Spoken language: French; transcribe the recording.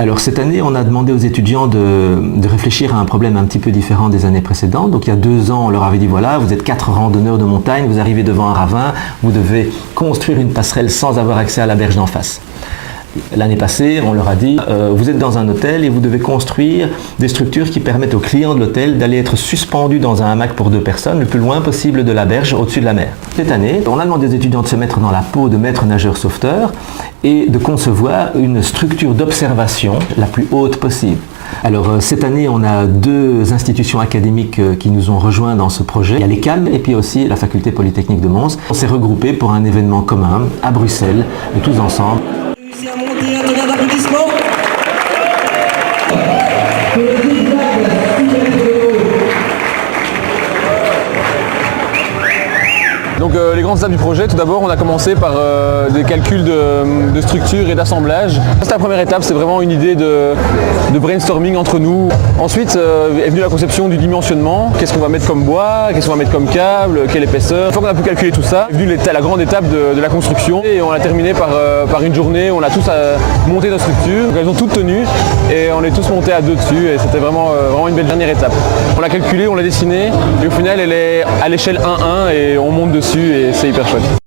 Alors cette année, on a demandé aux étudiants de réfléchir à un problème un petit peu différent des années précédentes. Donc il y a 2 ans, on leur avait dit voilà, vous êtes 4 randonneurs de montagne, vous arrivez devant un ravin, vous devez construire une passerelle sans avoir accès à la berge d'en face. L'année passée, on leur a dit vous êtes dans un hôtel et vous devez construire des structures qui permettent aux clients de l'hôtel d'aller être suspendus dans un hamac pour 2 personnes le plus loin possible de la berge au-dessus de la mer. Cette année, on a demandé aux étudiants de se mettre dans la peau de maître nageur sauveteur et de concevoir une structure d'observation la plus haute possible. Alors cette année, on a 2 institutions académiques qui nous ont rejoints dans ce projet. Il y a l'ECAM et puis aussi la faculté polytechnique de Mons. On s'est regroupés pour un événement commun à Bruxelles, tous ensemble. Donc les grandes étapes du projet, tout d'abord on a commencé par des calculs de structure et d'assemblage. C'était la première étape, c'est vraiment une idée de brainstorming entre nous. Ensuite est venue la conception du dimensionnement, qu'est-ce qu'on va mettre comme bois, qu'est-ce qu'on va mettre comme câble, quelle épaisseur. Une fois qu'on a pu calculer tout ça, est venue la grande étape de la construction et on a terminé par une journée où on a tous monté nos structures. Donc, elles ont toutes tenu et on est tous montés à 2 dessus et c'était vraiment une belle dernière étape. On l'a calculé, on l'a dessiné et au final elle est à l'échelle 1-1 et on monte dessus et c'est hyper chouette.